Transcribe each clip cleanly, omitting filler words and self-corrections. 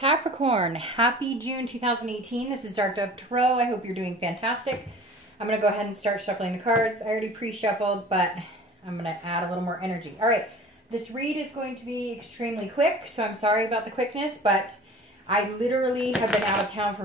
Capricorn, happy June 2018. This is Dark Dove Tarot. I hope you're doing fantastic. I'm going to go ahead and start shuffling the cards. I already pre-shuffled, but I'm going to add a little more energy. All right, this read is going to be extremely quick, so I'm sorry about the quickness, but I literally have been out of town for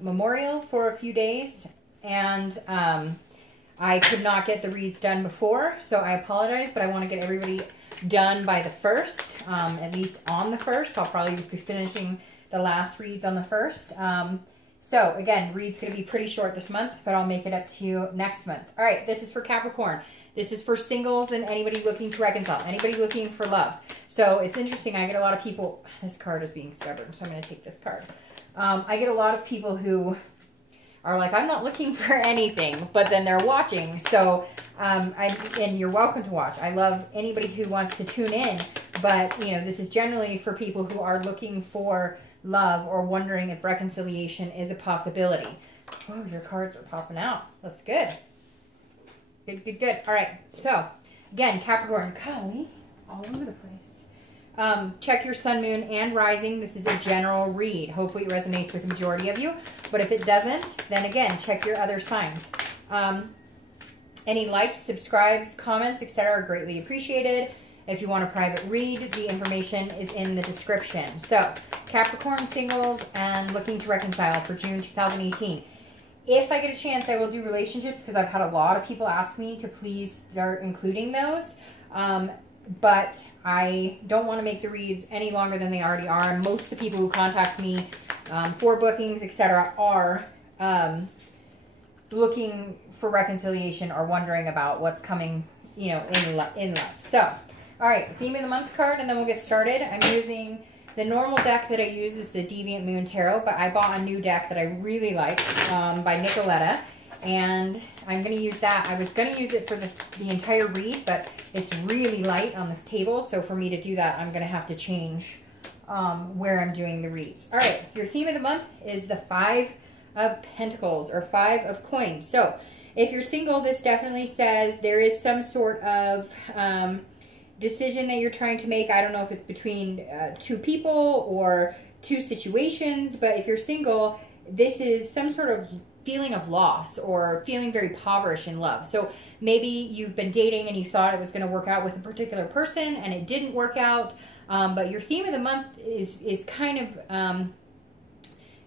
Memorial for a few days, and I could not get the reads done before, so I apologize, but I want to get everybody done by the 1st, at least on the 1st. I'll probably be finishing the last reads on the 1st. So again, read's going to be pretty short this month, but I'll make it up to you next month. All right, this is for Capricorn. This is for singles and anybody looking to reconcile, anybody looking for love. So it's interesting. I get a lot of people, this card is being stubborn, so I'm going to take this card. I get a lot of people who are like, I'm not looking for anything, but then they're watching. So, and you're welcome to watch. I love anybody who wants to tune in, but you know, this is generally for people who are looking for love or wondering if reconciliation is a possibility. Oh, your cards are popping out. That's good. Good, good, good. All right. So again, Capricorn, golly, all over the place. Check your sun, moon, and rising. This is a general read. Hopefully it resonates with the majority of you. But if it doesn't, then again, check your other signs. Any likes, subscribes, comments, etc. are greatly appreciated. If you want a private read, the information is in the description. So, Capricorn singles and looking to reconcile for June 2018. If I get a chance, I will do relationships because I've had a lot of people ask me to please start including those. But I don't want to make the reads any longer than they already are. And most of the people who contact me for bookings, etc., are looking for reconciliation or wondering about what's coming, you know, in love. So, all right, theme of the month card, and then we'll get started. I'm using the normal deck that I use is the Deviant Moon Tarot, but I bought a new deck that I really like by Nicoletta. And I'm going to use that. I was going to use it for the entire read, but it's really light on this table. So for me to do that, I'm going to have to change where I'm doing the reads. All right, your theme of the month is the 5 of Pentacles or 5 of Coins. So if you're single, this definitely says there is some sort of decision that you're trying to make. I don't know if it's between two people or two situations, but if you're single, this is some sort of feeling of loss or feeling very impoverished in love. So maybe you've been dating and you thought it was going to work out with a particular person and it didn't work out. But your theme of the month is kind of,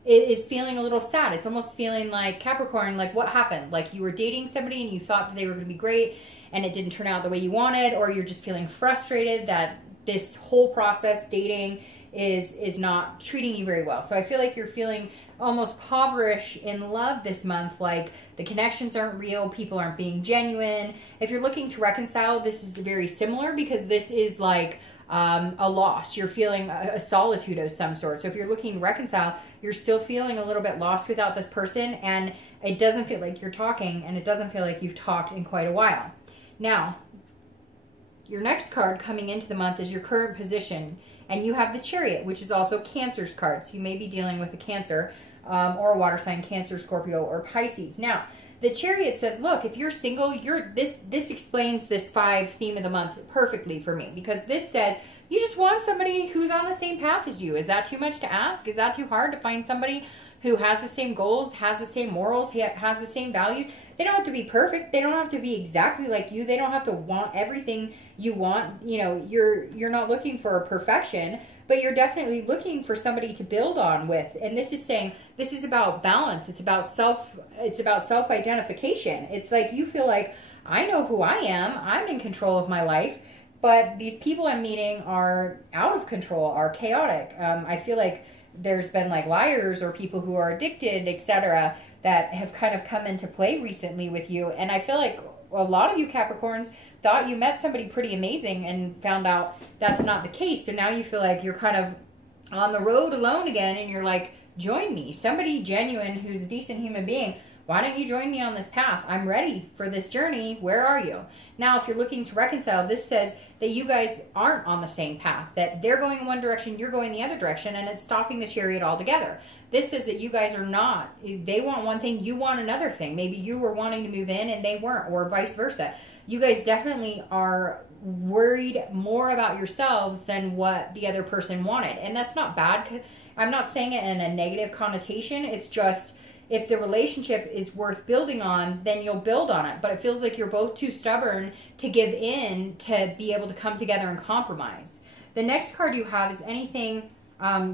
is feeling a little sad. It's almost feeling like Capricorn, like what happened? Like you were dating somebody and you thought that they were going to be great and it didn't turn out the way you wanted, or you're just feeling frustrated that this whole process, dating, is not treating you very well. So I feel like you're feeling almost impoverished in love this month, like the connections aren't real, people aren't being genuine. If you're looking to reconcile, this is very similar because this is like a loss. You're feeling a solitude of some sort. So if you're looking to reconcile, you're still feeling a little bit lost without this person, and it doesn't feel like you're talking, and it doesn't feel like you've talked in quite a while. Now, your next card coming into the month is your current position, and you have the Chariot, which is also Cancer's card. So you may be dealing with a Cancer or a water sign, Cancer, Scorpio, or Pisces. Now, the Chariot says, look, if you're single, this explains this 5 theme of the month perfectly for me, because this says you just want somebody who's on the same path as you. Is that too much to ask? Is that too hard to find somebody who has the same goals, has the same morals, has the same values? They don't have to be perfect. They don't have to be exactly like you. They don't have to want everything you want. You know, you're not looking for a perfection, but you're definitely looking for somebody to build on with. And this is saying this is about balance. It's about self-identification. It's like you feel like, I know who I am. I'm in control of my life, but these people I'm meeting are out of control, are chaotic. I feel like there's been like liars or people who are addicted, etc., that have kind of come into play recently with you. And I feel like a lot of you Capricorns thought you met somebody pretty amazing and found out that's not the case. So now you feel like you're kind of on the road alone again, and you're like, join me. Somebody genuine who's a decent human being. Why don't you join me on this path? I'm ready for this journey. Where are you? Now, if you're looking to reconcile, this says that you guys aren't on the same path, that they're going in one direction, you're going the other direction, and it's stopping the Chariot altogether. This says that you guys are not. They want one thing, you want another thing. Maybe you were wanting to move in and they weren't, or vice versa. You guys definitely are worried more about yourselves than what the other person wanted. And that's not bad. I'm not saying it in a negative connotation. It's just, if the relationship is worth building on, then you'll build on it. But it feels like you're both too stubborn to give in to be able to come together and compromise. The next card you have is anything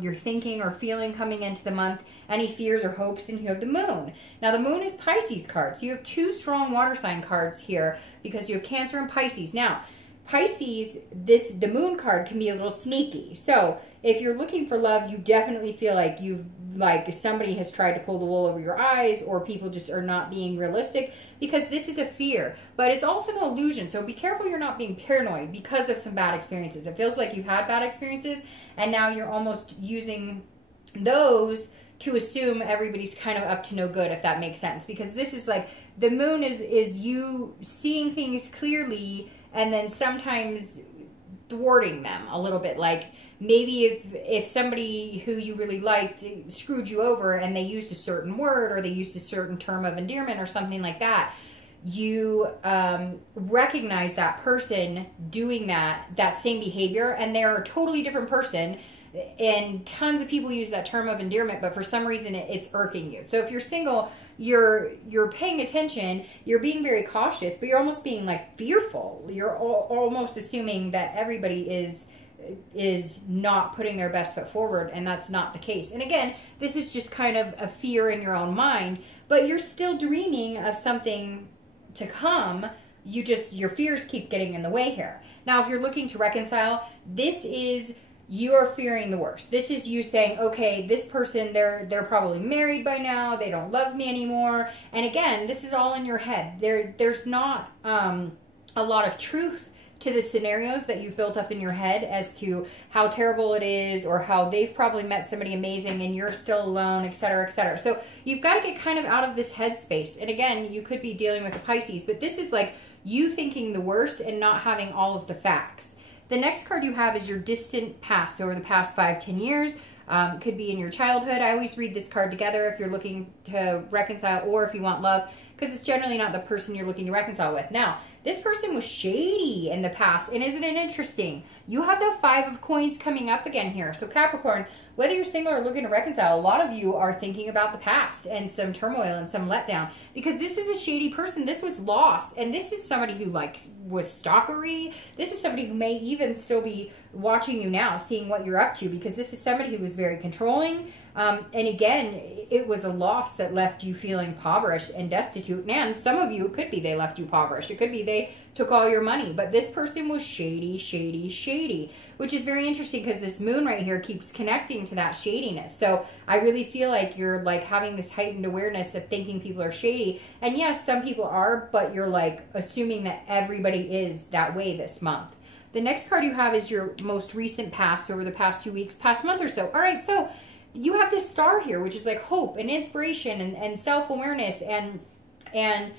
you're thinking or feeling coming into the month, any fears or hopes, and you have the moon. Now the moon is Pisces card, so you have two strong water sign cards here because you have Cancer and Pisces. Now Pisces, the moon card can be a little sneaky. So if you're looking for love, you definitely feel like somebody has tried to pull the wool over your eyes, or people just are not being realistic, because this is a fear. But it's also an illusion, so be careful you're not being paranoid because of some bad experiences. It feels like you've had bad experiences, and now you're almost using those to assume everybody's kind of up to no good, if that makes sense. Because this is like, the moon is you seeing things clearly, and then sometimes thwarting them a little bit. Like maybe if somebody who you really liked screwed you over and they used a certain word, or they used a certain term of endearment or something like that, you recognize that person doing that same behavior, and they're a totally different person. And tons of people use that term of endearment, but for some reason it's irking you. So if you're single, you're paying attention, you're being very cautious, but you're almost being like fearful. You're almost assuming that everybody is not putting their best foot forward, and that's not the case. And again, this is just kind of a fear in your own mind, but you're still dreaming of something to come. Your fears keep getting in the way here. Now, if you're looking to reconcile, this is you are fearing the worst. This is you saying, okay, this person, they're probably married by now, they don't love me anymore. And again, this is all in your head. There's not a lot of truth to the scenarios that you've built up in your head as to how terrible it is, or how they've probably met somebody amazing and you're still alone, etc., etc. So you've got to get kind of out of this headspace. And again, you could be dealing with a Pisces, but this is like you thinking the worst and not having all of the facts. The next card you have is your distant past, so over the past 5-10 years. Could be in your childhood. I always read this card together if you're looking to reconcile, or if you want love, because it's generally not the person you're looking to reconcile with. Now, this person was shady in the past, and isn't it interesting? You have the 5 of coins coming up again here. So Capricorn, whether you're single or looking to reconcile, a lot of you are thinking about the past and some turmoil and some letdown, because this is a shady person. This was lost, and this is somebody who was stalkery. This is somebody who may even still be watching you now, seeing what you're up to, because this is somebody who was very controlling. And again, it was a loss that left you feeling impoverished and destitute. And some of you, it could be they left you impoverished. It could be they took all your money. But this person was shady, shady, shady, which is very interesting because this moon right here keeps connecting to that shadiness. So I really feel like you're like having this heightened awareness of thinking people are shady. And yes, some people are, but you're like assuming that everybody is that way this month. The next card you have is your most recent past, over the past 2 weeks, past month or so. All right, so you have this star here, which is like hope and inspiration and self-awareness and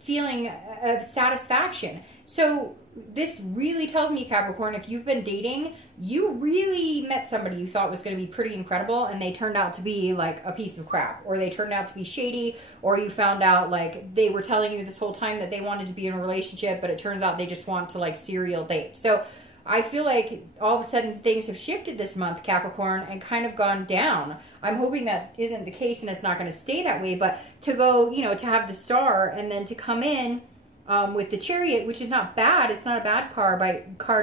feeling of satisfaction. So this really tells me, Capricorn, if you've been dating, you really met somebody you thought was going to be pretty incredible, and they turned out to be like a piece of crap, or they turned out to be shady, or you found out like they were telling you this whole time that they wanted to be in a relationship, but it turns out they just want to like serial date. So I feel like all of a sudden things have shifted this month, Capricorn, and kind of gone down. I'm hoping that isn't the case and it's not going to stay that way, but to go, to have the star and then to come in with the Chariot, which is not bad. It's not a bad card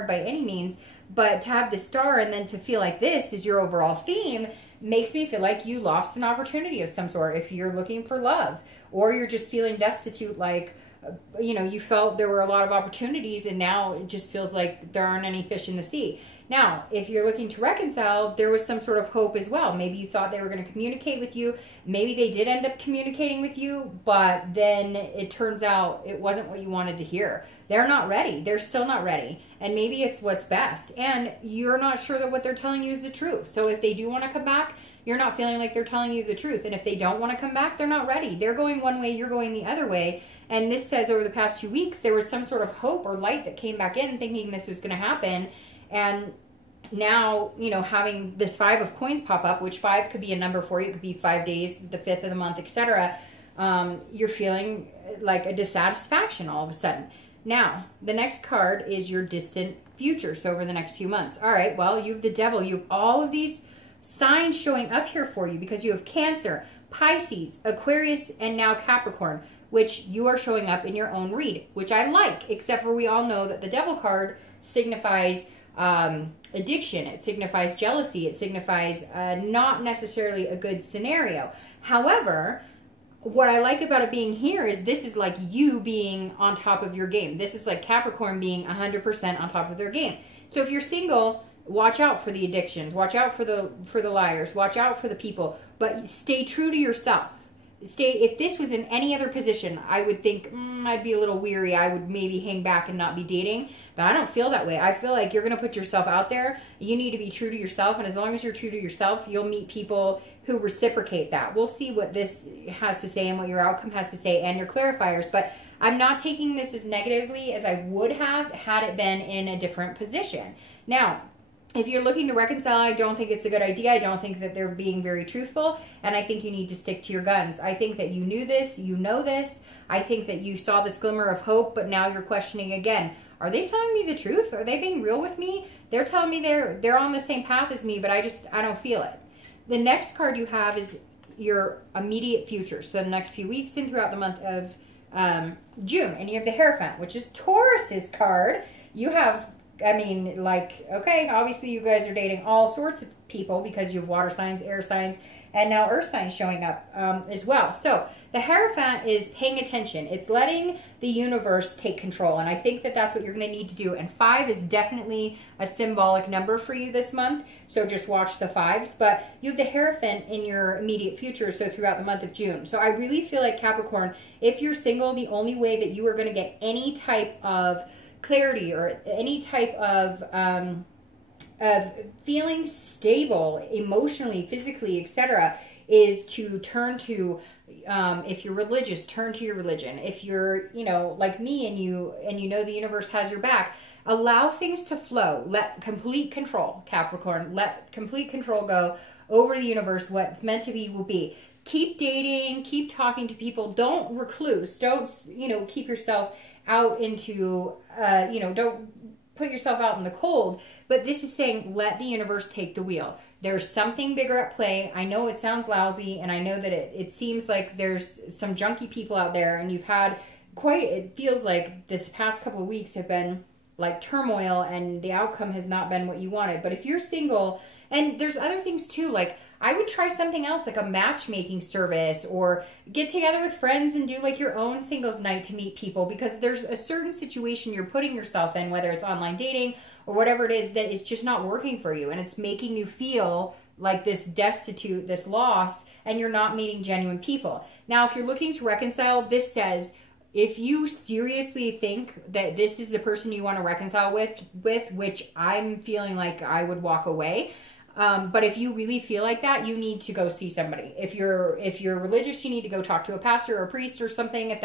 by any means, but to have the star and then to feel like this is your overall theme makes me feel like you lost an opportunity of some sort if you're looking for love, or you're just feeling destitute, like you felt there were a lot of opportunities and now it just feels like there aren't any fish in the sea. Now, if you're looking to reconcile, there was some sort of hope as well. Maybe you thought they were going to communicate with you. Maybe they did end up communicating with you, but then it turns out it wasn't what you wanted to hear. They're not ready. They're still not ready. And maybe it's what's best. And you're not sure that what they're telling you is the truth. So if they do want to come back, you're not feeling like they're telling you the truth. And if they don't want to come back, they're not ready. They're going one way, you're going the other way. And this says over the past 2 weeks, there was some sort of hope or light that came back in thinking this was going to happen. And now, having this 5 of coins pop up, which 5 could be a number for you. It could be 5 days, the 5th of the month, etc. You're feeling like a dissatisfaction all of a sudden. Now, the next card is your distant future. So over the next few months. All right, well, you have the Devil. You have all of these signs showing up here for you because you have Cancer, Pisces, Aquarius, and now Capricorn, which you are showing up in your own read, which I like, except for we all know that the Devil card signifies addiction. It signifies jealousy. It signifies not necessarily a good scenario. However, what I like about it being here is this is like you being on top of your game. This is like Capricorn being 100% on top of their game. So if you're single, watch out for the addictions. Watch out for the liars. Watch out for the people. But stay true to yourself. If this was in any other position, I would think, I'd be a little weary. I would maybe hang back and not be dating. But I don't feel that way. I feel like you're going to put yourself out there. You need to be true to yourself. And as long as you're true to yourself, you'll meet people who reciprocate that. We'll see what this has to say and what your outcome has to say and your clarifiers. But I'm not taking this as negatively as I would have had it been in a different position. Now, if you're looking to reconcile, I don't think it's a good idea. I don't think that they're being very truthful. And I think you need to stick to your guns. I think that you knew this. You know this. I think that you saw this glimmer of hope, but now you're questioning again. Are they telling me the truth? Are they being real with me? They're telling me they're on the same path as me, but I don't feel it. The next card you have is your immediate future. So the next few weeks and throughout the month of June. And you have the Hierophant, which is Taurus's card. You have, I mean, like, okay, obviously you guys are dating all sorts of people because you have water signs, air signs, and now earth signs showing up as well. So the Hierophant is paying attention. It's letting the universe take control. And I think that that's what you're going to need to do. And 5 is definitely a symbolic number for you this month. So just watch the 5s. But you have the Hierophant in your immediate future. So throughout the month of June. So I really feel like Capricorn, if you're single, the only way that you are going to get any type of clarity or any type of feeling stable emotionally, physically, etc., is to turn to, if you're religious, turn to your religion. If you're, like me and you know the universe has your back, allow things to flow. Let complete control, Capricorn, let complete control go over the universe. What's meant to be will be. Keep dating, keep talking to people. Don't recluse. Don't, keep yourself out into, don't put yourself out in the cold. But this is saying, let the universe take the wheel. There's something bigger at play. I know it sounds lousy, and I know that it seems like there's some junky people out there, and you've had it feels like this past couple of weeks have been like turmoil, and the outcome has not been what you wanted. But if you're single, and there's other things too, like I would try something else, like a matchmaking service, or get together with friends and do like your own singles night to meet people, because there's a certain situation you're putting yourself in, whether it's online dating or whatever it is, that is just not working for you, and it's making you feel like this destitute, this loss, and you're not meeting genuine people. Now, if you're looking to reconcile, this says, if you seriously think that this is the person you want to reconcile with, which I'm feeling like I would walk away, but if you really feel like that, you need to go see somebody. If you're religious, you need to go talk to a pastor or a priest or something. If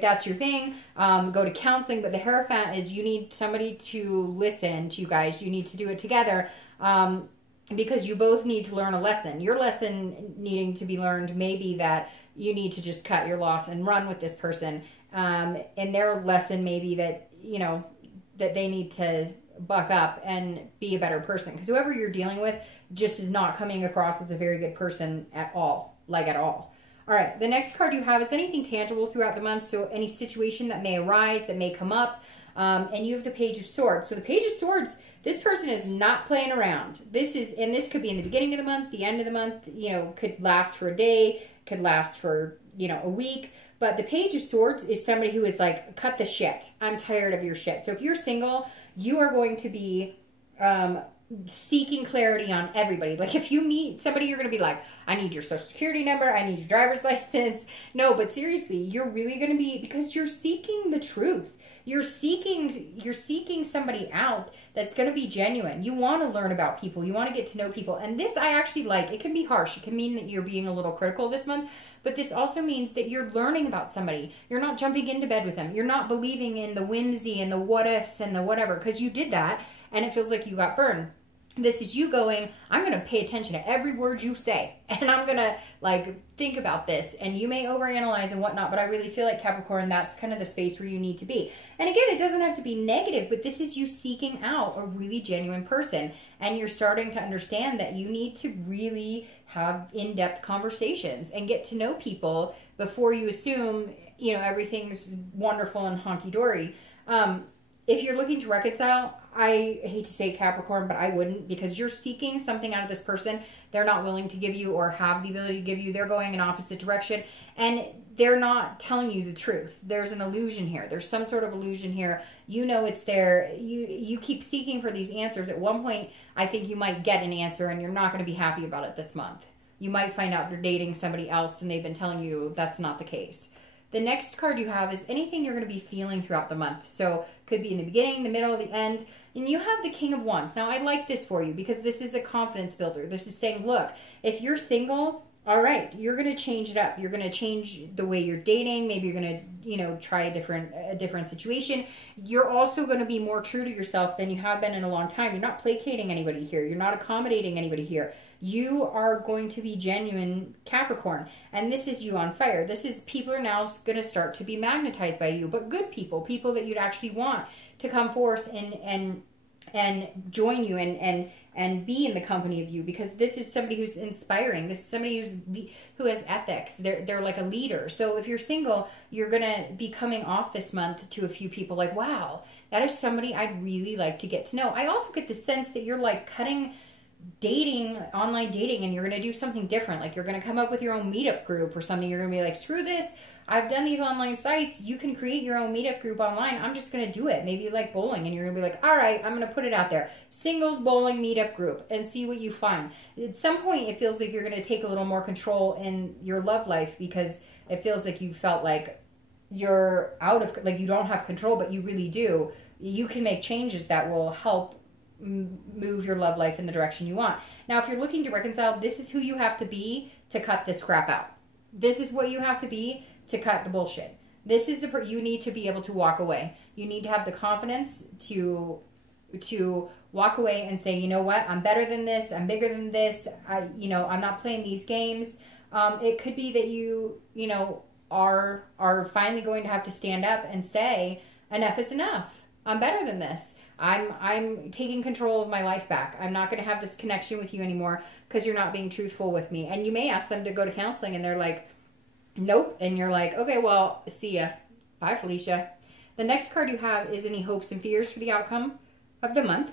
that's your thing, go to counseling. But the Hierophant is, you need somebody to listen to you guys. You need to do it together, because you both need to learn a lesson. Your lesson needing to be learned may be that you need to just cut your loss and run with this person. And their lesson may be that, that they need to buck up and be a better person, because whoever you're dealing with just is not coming across as a very good person at all, All right, the next card you have is anything tangible throughout the month, so any situation that may arise, that may come up, and you have the Page of Swords. So the Page of Swords, this person is not playing around. This could be in the beginning of the month, the end of the month, could last for a day, could last for, a week. But the Page of Swords is somebody who is like, cut the shit. I'm tired of your shit. So if you're single, you are going to be seeking clarity on everybody. Like if you meet somebody, you're going to be like, I need your social security number. I need your driver's license. No, but seriously, you're really going to be, because you're seeking the truth. You're seeking somebody out that's going to be genuine. You want to learn about people. You want to get to know people. And this I actually like. It can be harsh. It can mean that you're being a little critical this month. But this also means that you're learning about somebody. You're not jumping into bed with them. You're not believing in the whimsy and the what ifs and the whatever, because you did that and it feels like you got burned. This is you going, I'm going to pay attention to every word you say. And I'm going to like think about this. And you may overanalyze and whatnot, but I really feel like Capricorn, that's kind of the space where you need to be. And again, it doesn't have to be negative, but this is you seeking out a really genuine person. And you're starting to understand that you need to really have in-depth conversations and get to know people before you assume, you know, everything's wonderful and honky-dory. If you're looking to reconcile, I hate to say Capricorn, but I wouldn't, because you're seeking something out of this person they're not willing to give you or have the ability to give you. They're going in opposite direction and they're not telling you the truth. There's an illusion here. There's some sort of illusion here. You know it's there. You keep seeking for these answers. At one point, I think you might get an answer and you're not going to be happy about it this month. You might find out you're dating somebody else and they've been telling you that's not the case. The next card you have is anything you're going to be feeling throughout the month. So could be in the beginning, the middle, the end. And you have the King of Wands. Now, I like this for you because this is a confidence builder. This is saying, look, if you're single, all right, you're going to change it up. You're going to change the way you're dating. Maybe you're going to, you know, try a different situation. You're also going to be more true to yourself than you have been in a long time. You're not placating anybody here. You're not accommodating anybody here. You are going to be genuine Capricorn. And this is you on fire. This is people are now going to start to be magnetized by you, but good people, people that you'd actually want to come forth and join you and be in the company of you, because this is somebody who's inspiring. This is somebody who has ethics. They're like a leader. So if you're single, you're going to be coming off this month to a few people like, wow, that is somebody I'd really like to get to know. I also get the sense that you're like cutting online dating, and you're going to do something different. Like you're going to come up with your own meetup group or something. You're going to be like, screw this. I've done these online sites. You can create your own meetup group online. I'm just going to do it. Maybe you like bowling and you're going to be like, all right, I'm going to put it out there. Singles bowling meetup group and see what you find. At some point, it feels like you're going to take a little more control in your love life, because it feels like you felt like you're out of, like you don't have control, but you really do. You can make changes that will help move your love life in the direction you want. Now, if you're looking to reconcile, this is who you have to be to cut this crap out. This is what you have to be to cut the bullshit. This is you need to be able to walk away. You need to have the confidence to walk away and say, you know what, I'm better than this. I'm bigger than this. I'm not playing these games. It could be that you are finally going to have to stand up and say, enough is enough. I'm better than this. I'm taking control of my life back. I'm not going to have this connection with you anymore because you're not being truthful with me. And you may ask them to go to counseling and they're like, nope. And you're like, okay, well, see ya. Bye, Felicia. The next card you have is any hopes and fears for the outcome of the month.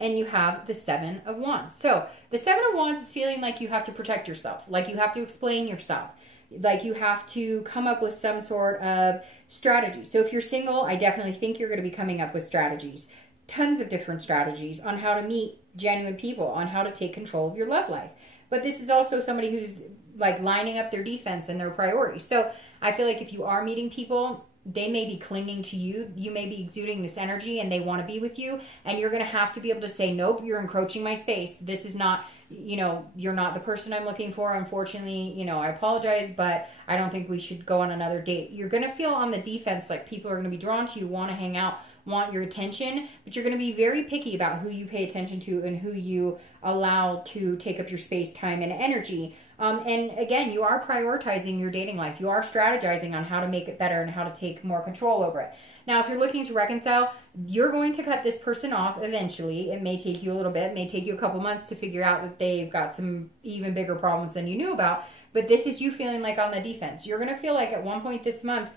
And you have the Seven of Wands. So the Seven of Wands is feeling like you have to protect yourself. Like you have to explain yourself. Like you have to come up with some sort of strategy. So if you're single, I definitely think you're going to be coming up with strategies. Tons of different strategies on how to meet genuine people, on how to take control of your love life. But this is also somebody who's like lining up their defense and their priorities. So I feel like if you are meeting people, they may be clinging to you. You may be exuding this energy and they want to be with you. And you're going to have to be able to say, nope, you're encroaching my space. This is not, you're not the person I'm looking for. Unfortunately, I apologize, but I don't think we should go on another date. You're going to feel on the defense, like people are going to be drawn to you, want to hang out, want your attention, but you're going to be very picky about who you pay attention to and who you allow to take up your space, time, and energy. And again, you are prioritizing your dating life. You are strategizing on how to make it better and how to take more control over it. Now, if you're looking to reconcile, you're going to cut this person off eventually. It may take you a little bit. It may take you a couple months to figure out that they've got some even bigger problems than you knew about. But this is you feeling like on the defense. You're going to feel like at one point this month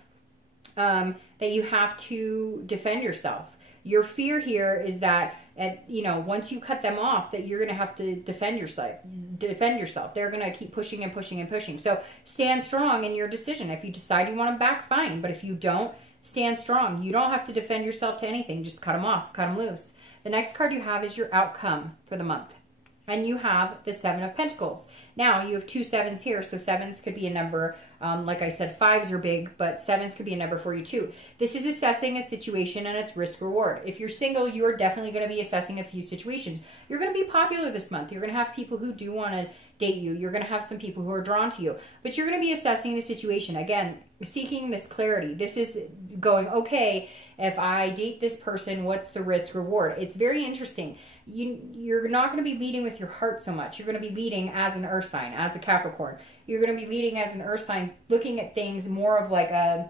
that you have to defend yourself. Your fear here is that once you cut them off, that you're going to have to defend yourself. They're going to keep pushing and pushing and pushing. So stand strong in your decision. If you decide you want them back, fine. But if you don't, stand strong. You don't have to defend yourself to anything. Just cut them off, cut them loose. The next card you have is your outcome for the month. And you have the Seven of Pentacles. Now, you have two sevens here, so sevens could be a number. Like I said, fives are big, but sevens could be a number for you too. This is assessing a situation and its risk-reward. If you're single, you are definitely going to be assessing a few situations. You're going to be popular this month. You're going to have people who do want to date you. You're going to have some people who are drawn to you. But you're going to be assessing the situation. Again, seeking this clarity. This is going, okay, if I date this person, what's the risk-reward? It's very interesting. you're not going to be leading with your heart so much. You're going to be leading as an earth sign, as a Capricorn. You're going to be leading as an earth sign, looking at things more of like a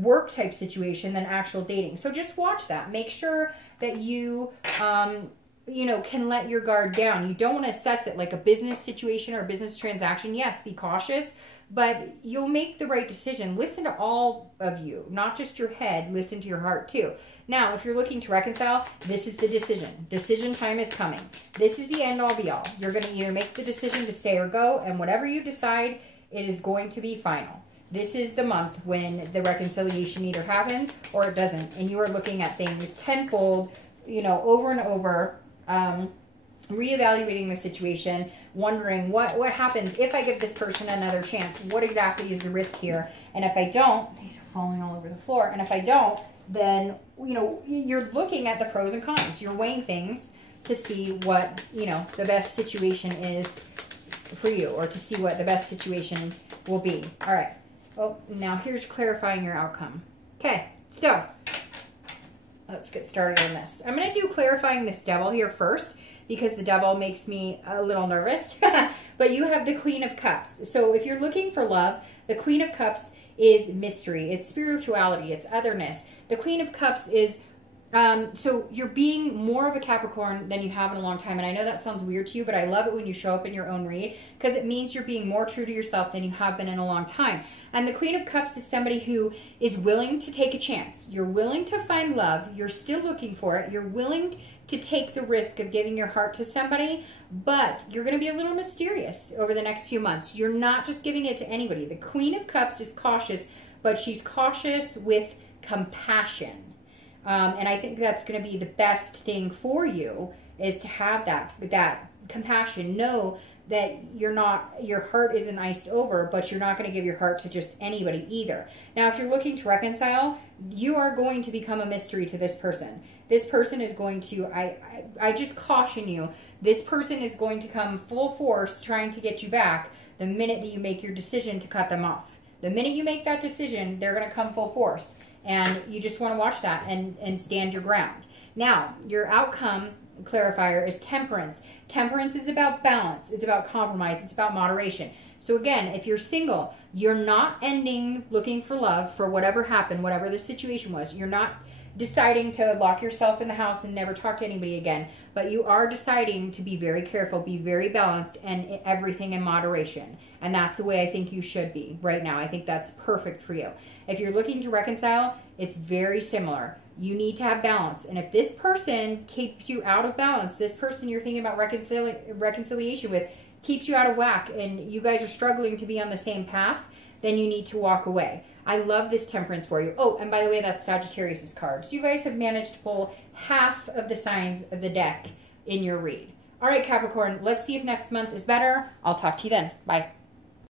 work type situation than actual dating. So just watch that. Make sure that you, you know, can let your guard down. You don't want to assess it like a business situation or a business transaction. Yes, be cautious, but you'll make the right decision. Listen to all of you, not just your head. Listen to your heart too. Now, if you're looking to reconcile, this is the decision. Decision time is coming. This is the end all be all. You're going to either make the decision to stay or go, and whatever you decide, it is going to be final. This is the month when the reconciliation either happens or it doesn't, and you are looking at things tenfold, you know, over and over, reevaluating the situation, wondering what happens if I give this person another chance. What exactly is the risk here? And if I don't, these are falling all over the floor. And if I don't, then, you know, you're looking at the pros and cons. You're weighing things to see what, you know, the best situation is for you, or to see what the best situation will be. All right. Well, now here's clarifying your outcome. Okay, so let's get started on this. I'm going to do clarifying this devil here first, because the devil makes me a little nervous. But you have the Queen of Cups. So if you're looking for love, the Queen of Cups is mystery. It's spirituality. It's otherness. The Queen of Cups is, so you're being more of a Capricorn than you have in a long time. And I know that sounds weird to you, but I love it when you show up in your own read, because it means you're being more true to yourself than you have been in a long time. And the Queen of Cups is somebody who is willing to take a chance. You're willing to find love. You're still looking for it. You're willing to take the risk of giving your heart to somebody, but you're going to be a little mysterious over the next few months. You're not just giving it to anybody. The Queen of Cups is cautious, but she's cautious with compassion. And I think that's going to be the best thing for you, is to have that compassion. Know that your heart isn't iced over, but you're not going to give your heart to just anybody either. Now, if you're looking to reconcile, you are going to become a mystery to this person. This person is going to, I just caution you, this person is going to come full force trying to get you back the minute that you make your decision to cut them off. The minute you make that decision, they're going to come full force. And you just want to watch that and stand your ground. Now, your outcome clarifier is temperance. Temperance is about balance. It's about compromise. It's about moderation. So again, if you're single, you're not ending looking for love for whatever happened, whatever the situation was. You're not deciding to lock yourself in the house and never talk to anybody again, but you are deciding to be very careful, be very balanced, and everything in moderation. And that's the way I think you should be right now. I think that's perfect for you. If you're looking to reconcile, it's very similar. You need to have balance. And if this person keeps you out of balance, this person you're thinking about reconciliation with keeps you out of whack, and you guys are struggling to be on the same path, then you need to walk away. I love this temperance for you. Oh, and by the way, that's Sagittarius's card. So you guys have managed to pull half of the signs of the deck in your read. All right, Capricorn, let's see if next month is better. I'll talk to you then. Bye.